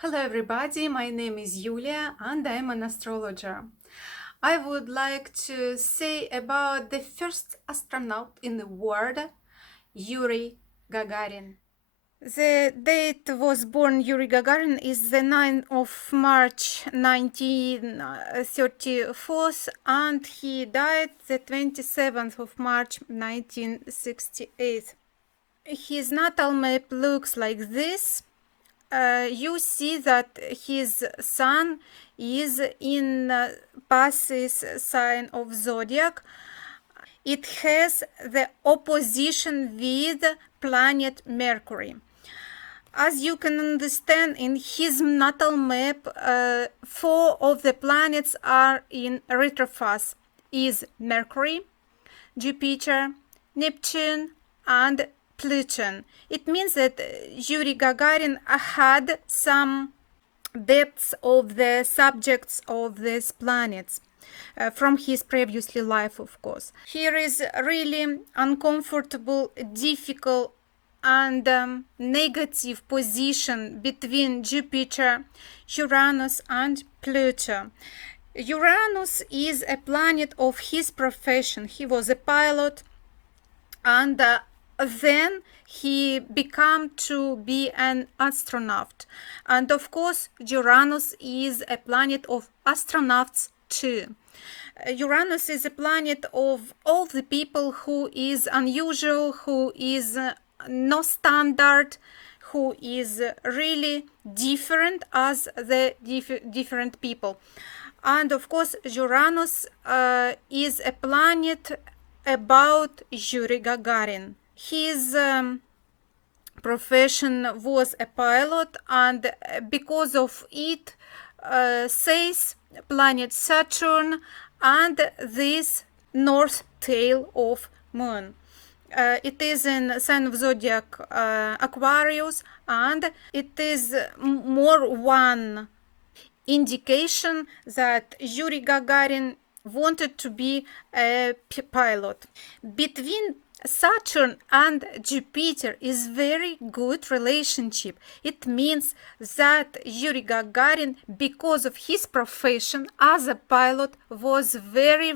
Hello everybody, my name is Yulia and I'm an astrologer. I would like to say about the first astronaut in the world, Yuriy Gagarin. The date was born Yuriy Gagarin is the 9th of March 1934 and he died the 27th of March 1968. His natal map looks like this. You see that his sun is in Pisces sign of zodiac. It has the opposition with planet Mercury. As you can understand, in his natal map, four of the planets are in retrofase: is Mercury, Jupiter, Neptune, and Pluto. It means that Yuri Gagarin had some depths of the subjects of these planets from his previously life, of course. Here is really uncomfortable, difficult, and negative position between Jupiter, Uranus, and Pluto. Uranus is a planet of his profession. He was a pilot, and then he became to be an astronaut. And of course, Uranus is a planet of astronauts too. Uranus is a planet of all the people who is unusual, who is no standard, who is really different as the different people. And of course, Uranus is a planet about Yuri Gagarin. His profession was a pilot, and because of it, says planet Saturn and this north tail of moon. It is in sign of zodiac Aquarius, and it is more one indication that Yuri Gagarin wanted to be a pilot. Between Saturn and Jupiter is very good relationship. It means that Yuri Gagarin, because of his profession as a pilot, was very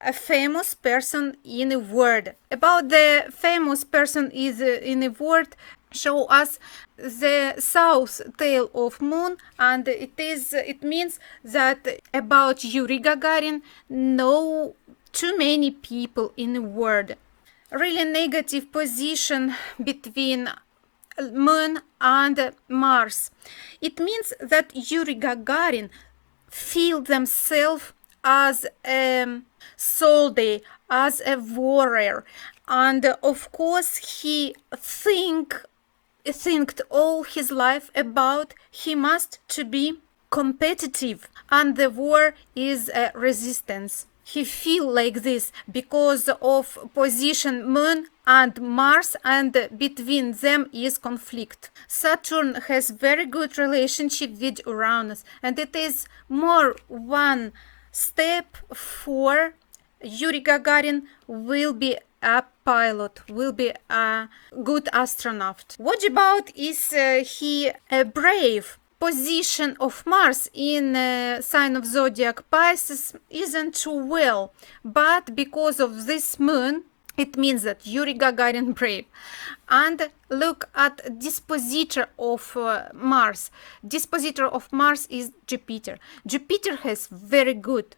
a famous person in the world. About the famous person is in the world, show us the south tail of moon, and it means that about Yuri Gagarin know too many people in the world. Really negative position between moon and Mars. It means that Yuri Gagarin feel themselves as a soldier, as a warrior, and of course he think all his life about he must to be competitive, and the war is a resistance. He feel like this because of position moon and Mars, and between them is conflict. Saturn has very good relationship with Uranus, and it is more one step for Yuri Gagarin will be a pilot, will be a good astronaut. What about is he a brave? Position of Mars in sign of zodiac Pisces isn't too well, but because of this moon, it means that Yuri Gagarin brave. And look at dispositor of Mars. Dispositor of Mars is Jupiter. Jupiter has very good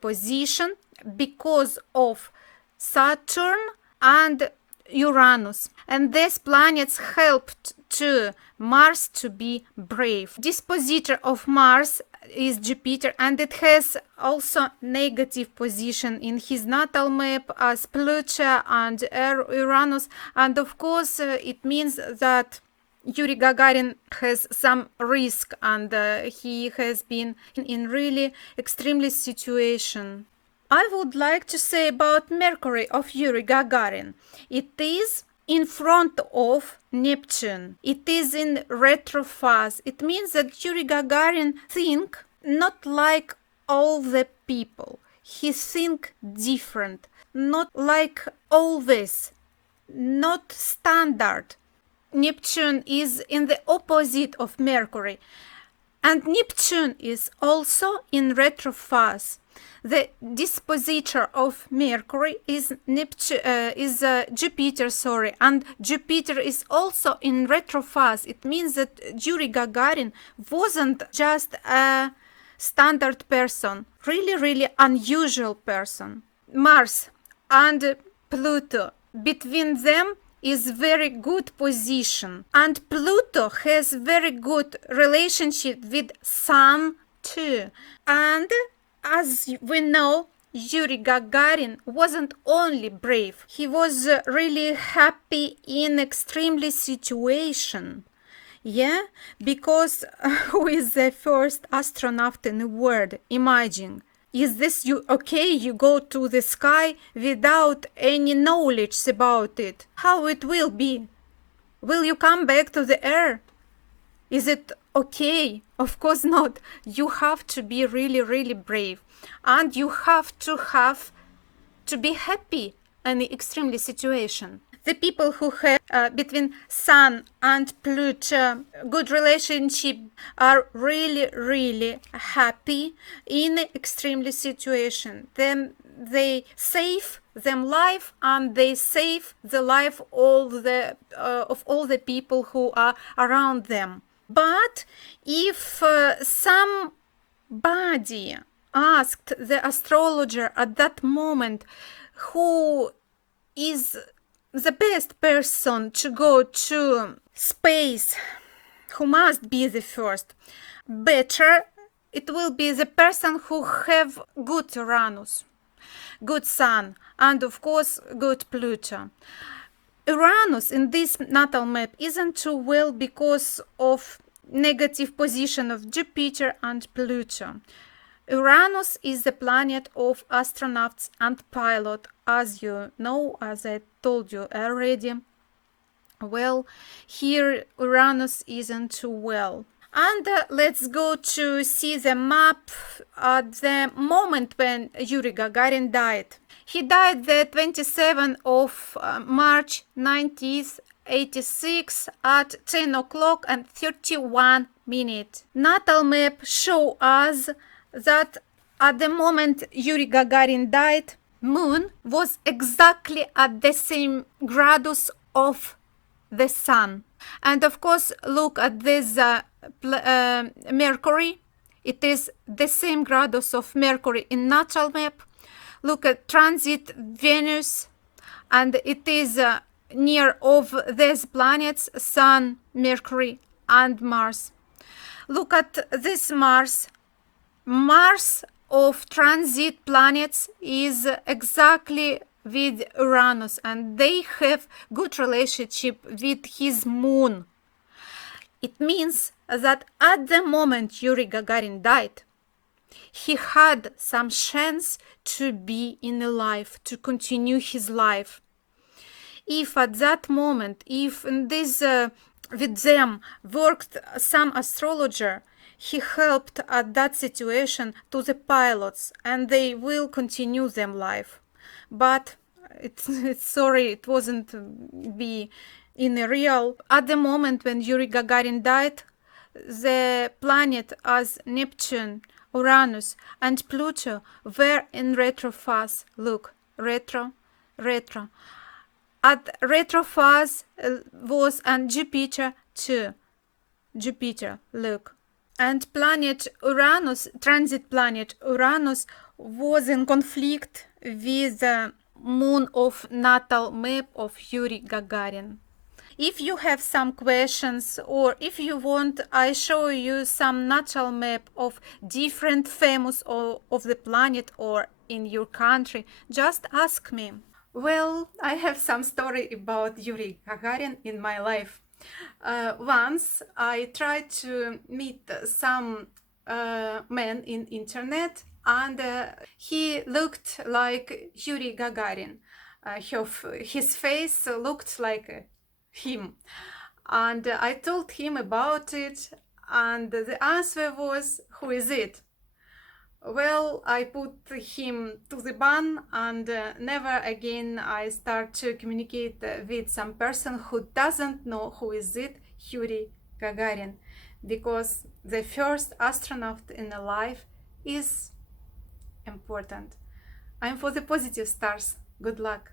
position because of Saturn and Uranus, and these planets helped to Mars to be brave. Dispositor of Mars is Jupiter, and it has also negative position in his natal map as Pluto and Uranus, and of course it means that Yuri Gagarin has some risk, and he has been in really extremely situation. I would like to say about Mercury of Yuri Gagarin. It is in front of Neptune. It is in retrophase. It means that Yuri Gagarin think not like all the people. He think different, not like always, not standard. Neptune is in the opposite of Mercury. And Neptune is also in retrophase. The dispositor of Mercury is Jupiter, and Jupiter is also in retrophase. It means that Yuriy Gagarin wasn't just a standard person, really unusual person. Mars and Pluto, between them is very good position, and Pluto has very good relationship with Sun too. And as we know, Yuriy Gagarin wasn't only brave, he was really happy in extremely situation. Yeah, because who is the first astronaut in the world? Imagine. Is this you okay? You go to the sky without any knowledge about it. How it will be? Will you come back to the air? Is it okay? Of course not. You have to be really brave, and you have to be happy in the extremely situation. The people who have between Sun and Pluto good relationship are really happy in extremely situation. Then they save them life, and they save the life of all the people who are around them. But if somebody asked the astrologer at that moment who is the best person to go to space, who must be the first, better it will be the person who have good Uranus, good Sun, and of course good Pluto. Uranus in this natal map isn't too well because of negative position of Jupiter and Pluto. Uranus is the planet of astronauts and pilot, as you know, as I told you already. Well, here Uranus isn't too well. And let's go to see the map at the moment when Yuriy Gagarin died. He died the 27th of March 1986 at 10 o'clock and 31 minutes. Natal map show us that at the moment Yuriy Gagarin died, Moon was exactly at the same gradus of the Sun. And of course, look at this Mercury. It is the same gradus of Mercury in natal map. Look at transit Venus, and it is near of these planets, Sun, Mercury, and Mars. Look at this Mars. Mars of transit planets is exactly with Uranus, and they have good relationship with his moon. It means that at the moment Yuriy Gagarin died, he had some chance to be in a life, to continue his life. If at that moment, if in this with them worked some astrologer, he helped at that situation to the pilots, and they will continue them life. But it's sorry, it wasn't be in a real. At the moment when Yuriy Gagarin died, the planet as Neptune, Uranus, and Pluto were in retrophase. Look, retro. At retrophase was and Jupiter too. Jupiter, look. And planet Uranus, transit planet Uranus, was in conflict with the moon of natal map of Yuriy Gagarin. If you have some questions, or if you want, I show you some natal map of different famous of the planet or in your country, just ask me. Well, I have some story about Yuriy Gagarin in my life. Once I tried to meet some man in internet, and he looked like Yuriy Gagarin. His face looked like him, and I told him about it, and the answer was, who is it? Well, I put him to the ban, and never again I start to communicate with some person who doesn't know who is it, Yuriy Gagarin, because the first astronaut in a life is important. I'm for the positive stars. Good luck.